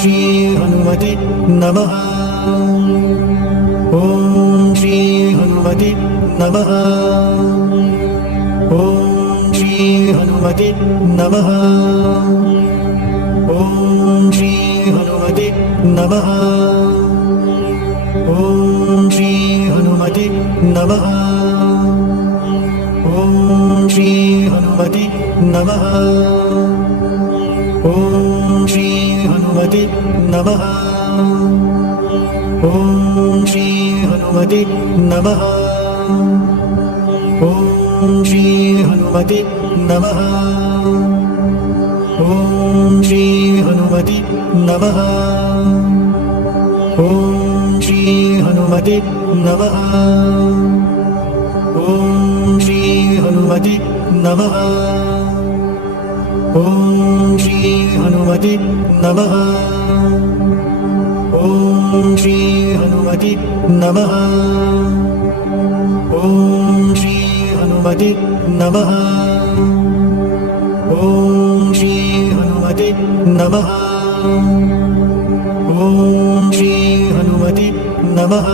श्री हनुमते नमः। ॐ श्री हनुमते नमः। ॐ श्री हनुमते नमः। ॐ श्री हनुमते नमः। ॐ श्री हनुमते नमः। ॐ श्री हनुमते नमः। ॐ श्री हनुमते नमः। ॐ श्री हनुमते नमः। ॐ श्री हनुमते नमः। ॐ श्री हनुमते नमः। ॐ श्री हनुमते नमः। ॐ श्री हनुमते नमः। ॐ श्री हनुमते नमः। ॐ श्री हनुमते नमः। ॐ श्री हनुमते नमः। ॐ श्री हनुमते नमः। ॐ श्री हनुमते नमः।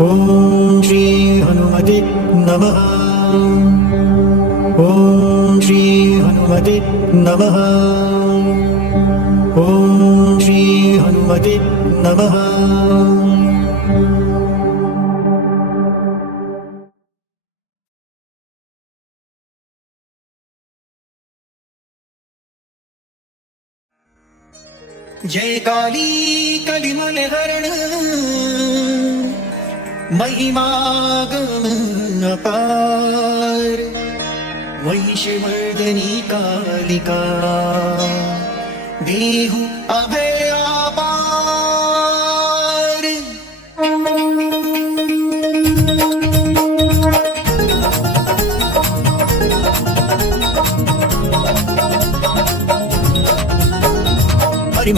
ॐ श्री हनुमते नमः। ॐ श्री हनुमते नमः। ॐ श्री हनुमते नमः। जय काली कलिमल हरण महिमा गम अपार महिषमर्दनी कालिका देहु अभय अपार।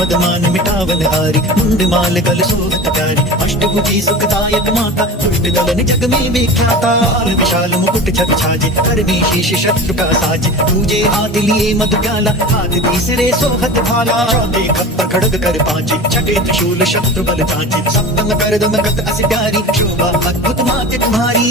मदमान मिटावन हारी मुंड माल गल शोभतकारी अष्टभुजी सुखदायक माता दुष्ट दलन जग में विख्याता बाल विशाल मुकुट छवि छाजे कर में शीश शत्रु का साज पूजे हाथ लिए मधु प्याला हाथ तीसरे सोहत भाला चौथे खप्पर खड़ग कर पांचे छठे त्रिशूल शत्रु बल जांचे सप्तम कर दमकत अस प्यारी शोभा अद्भुत माते तुम्हारी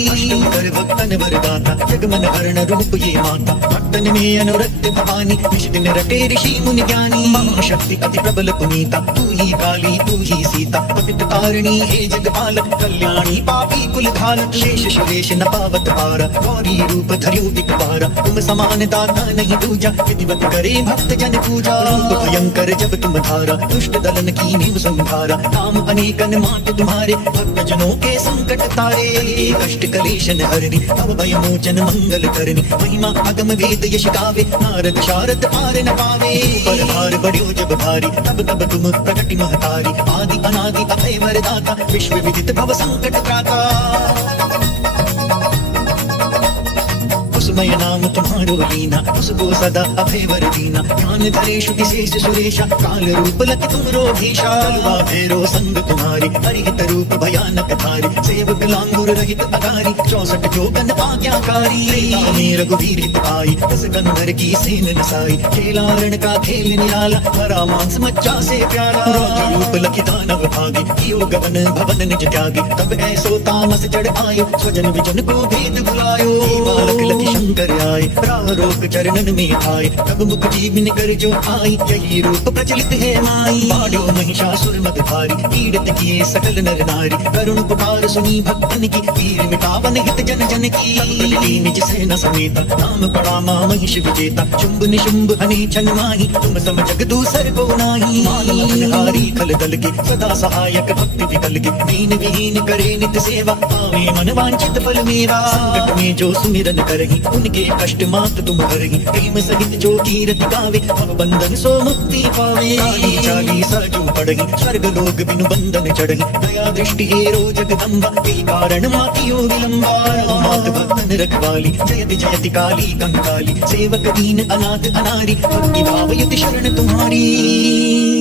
कर भक्तन वरदाता जग मन हरण रूप ये माता भक्तन में अनुरक्त भवानी विष दिन रटे ऋषि मुनि ज्ञानी महाशक्ति अति प्रबल पुनीता तू ही काली तू ही सीता पतित तारिणी हे जगपालक कल्याणी पापी कुल घालक शेष सुरेश न पावत पारा गौरी रूप धर्यु एक बारा तुम समान दाता नहीं दूजा विधिवत करे भक्त जन पूजा रूप भयंकर जब तुम धारा दुष्ट दलन की नीव संहारा नाम अनेकन मात तुम्हारे भक्त जनों के संकट तारे कष्ट कलेशन हरनी अब भय मोचन मंगल करनी महिमा अगम वेद यश गावे नारद शारद पार न पावे पर भार बढ़्यो जब भारी तब तब तुम प्रकटि महतारी आदि अनादि अभय वरदाता विश्व विदित भव संकट त्राता उसमय नाम तुम्हारो लीना उसको सदा अभय वर दीना ज्ञान धरेशु विशेष सुरेशा काल रूप लत तुम रोधीशा कलवा भैरो संग तुम्हारे हरिहित रूप भयानक धारी सेवक लांगुर रहित अगारी 64 जोगन आज्ञाकारी नामे रघुवीर हित आई दस कंधर की सेन नसाई खेला रण का खेल निराला हरा मांस मच्चा से प्यारा रौद्र रूप लखि दानव भागी कियो गगन भवन निज त्यागी तब ऐसो तामस चढ़ आयो स्वजन विजन को भेद बुलायो बालक लखि शंकर आए प्रारोग चरणन में आए तब मुख जीवन कर जो आई यही रूप प्रचलित है माई बाढ़ो महिषासुर मद भारी पीड़ित किए सकल नर नारी करुण पुकार सुनी भक्तन की वीर मिटावन हित जन जन की निज सेना समेत नाम पड़ा मां महिष विजेता शुंभ निशुंभ हनि छन माही तुम सम जग दूसर को नाही मानहारी खल दल के सदा सहायक भक्ति विकल के दीन विहीन करे नित सेवा पावे मन वांछित फल मेवा संकट में जो सुमिरन करही उनके कष्ट मात तुम हरही प्रेम सहित जो कीरति गावे अब बंधन सो मुक्ति पावे चालीसा जो पढ़ही स्वर्ग लोक बिनु बंधन चढ़ही दया दृष्टि हेरो जगदम्बा यही कारण मातियो विलंबा मात भक्तन रखवाली जयति जयति काली कंकाली सेवक दीन अनाथ अनारी भक्ति भाव युति शरण तुम्हारी।